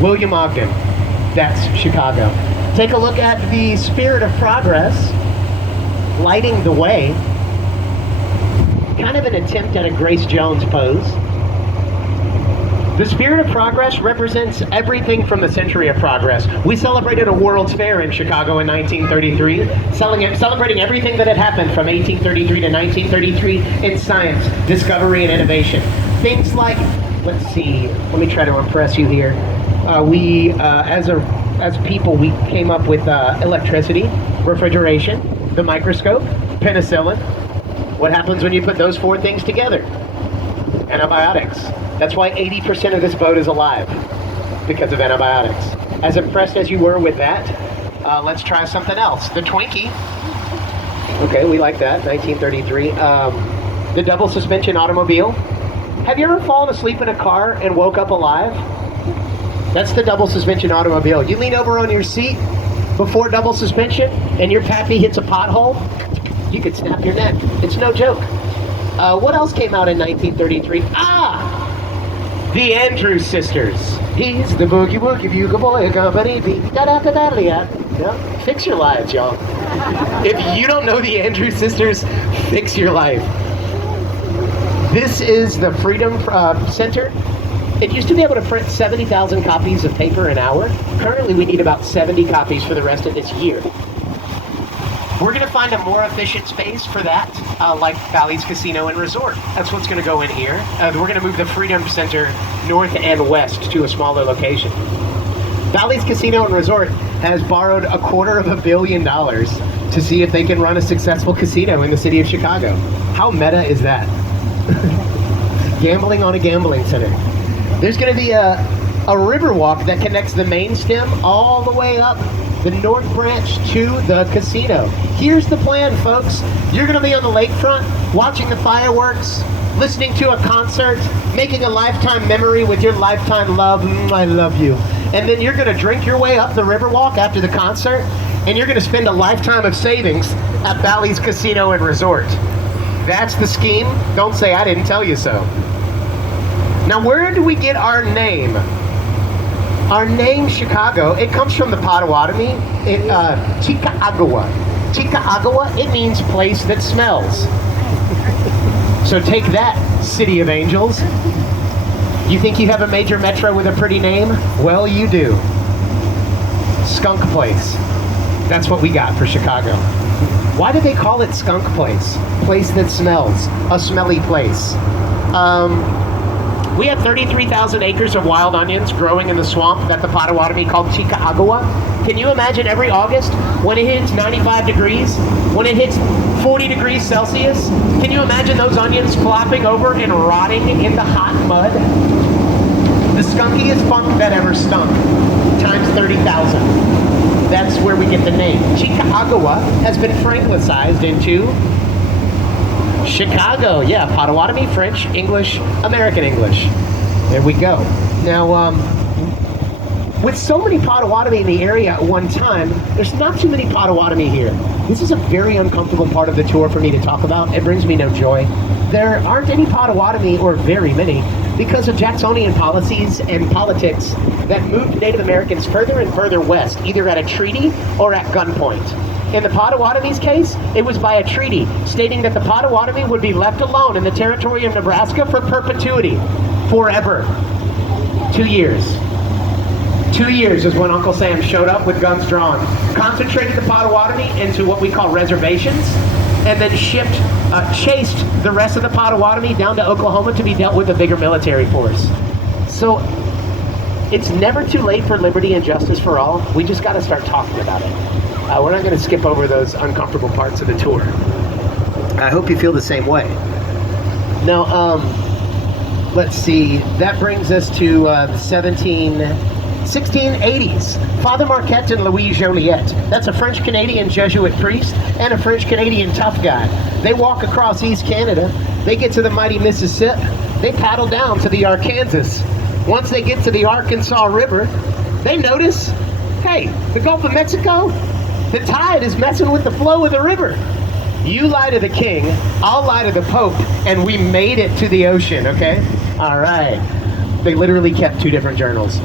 William Ogden. That's Chicago. Take a look at the Spirit of Progress lighting the way. Kind of an attempt at a Grace Jones pose. The Spirit of Progress represents everything from the Century of Progress. We celebrated a World's Fair in Chicago in 1933, celebrating everything that had happened from 1833 to 1933 in science, discovery, and innovation. Things like, let's see, let me try to impress you here. As people, we came up with electricity, refrigeration, the microscope, penicillin. What happens when you put those four things together? Antibiotics. That's why 80% of this boat is alive, because of antibiotics. As impressed as you were with that, let's try something else. The Twinkie. Okay, we like that, 1933. The double suspension automobile. Have you ever fallen asleep in a car and woke up alive? That's the double suspension automobile. You lean over on your seat before double suspension and your pappy hits a pothole, you could snap your neck. It's no joke. What else came out in 1933? The Andrews Sisters. He's the boogie woogie bugle boy company. Yeah. Fix your lives, y'all. If you don't know the Andrews Sisters, fix your life. This is the Freedom Center. It used to be able to print 70,000 copies of paper an hour. Currently, we need about 70 copies for the rest of this year. We're going to find a more efficient space for that, like Bally's Casino and Resort. That's what's going to go in here. We're going to move the Freedom Center north and west to a smaller location. Bally's Casino and Resort has borrowed $250 million to see if they can run a successful casino in the city of Chicago. How meta is that? Gambling on a gambling center. There's going to be a river walk that connects the main stem all the way up the north branch to the casino. Here's the plan, folks. You're going to be on the lakefront, watching the fireworks, listening to a concert, making a lifetime memory with your lifetime love. I love you. And then you're going to drink your way up the Riverwalk after the concert, and you're going to spend a lifetime of savings at Bally's Casino and Resort. That's the scheme. Don't say I didn't tell you so. Now, where do we get our name? Our name, Chicago, it comes from the Potawatomi, Chickaagawa. Chickaagawa, it means place that smells. So take that, City of Angels. You think you have a major metro with a pretty name? Well, you do. Skunk Place. That's what we got for Chicago. Why do they call it Skunk Place? Place that smells. A smelly place. We have 33,000 acres of wild onions growing in the swamp that the Potawatomi called Chickaagawa. Can you imagine every August when it hits 95 degrees, when it hits 40 degrees Celsius? Can you imagine those onions flopping over and rotting in the hot mud? The skunkiest funk that ever stunk, times 30,000. That's where we get the name. Chickaagawa has been Franklicized into Chicago. Yeah, Potawatomi, French, English, American English. There we go. Now, with so many Potawatomi in the area at one time, there's not too many Potawatomi here. This is a very uncomfortable part of the tour for me to talk about. It brings me no joy. There aren't any Potawatomi, or very many, because of Jacksonian policies and politics that moved Native Americans further and further west, either at a treaty or at gunpoint. In the Potawatomi's case, it was by a treaty stating that the Potawatomi would be left alone in the territory of Nebraska for perpetuity, forever. 2 years. 2 years is when Uncle Sam showed up with guns drawn, concentrated the Potawatomi into what we call reservations, and then chased the rest of the Potawatomi down to Oklahoma to be dealt with a bigger military force. So it's never too late for liberty and justice for all. We just got to start talking about it. We're not going to skip over those uncomfortable parts of the tour. I hope you feel the same way. Now, let's see. That brings us to the 1680s. Father Marquette and Louis Joliet. That's a French-Canadian Jesuit priest and a French-Canadian tough guy. They walk across East Canada. They get to the mighty Mississippi. They paddle down to the Arkansas. Once they get to the Arkansas River, they notice, hey, the Gulf of Mexico, the tide is messing with the flow of the river. You lie to the king, I'll lie to the Pope, and we made it to the ocean, okay? All right. They literally kept two different journals.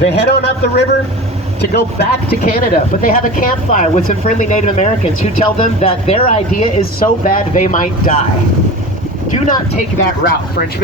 They head on up the river to go back to Canada, but they have a campfire with some friendly Native Americans who tell them that their idea is so bad they might die. Do not take that route, Frenchmen.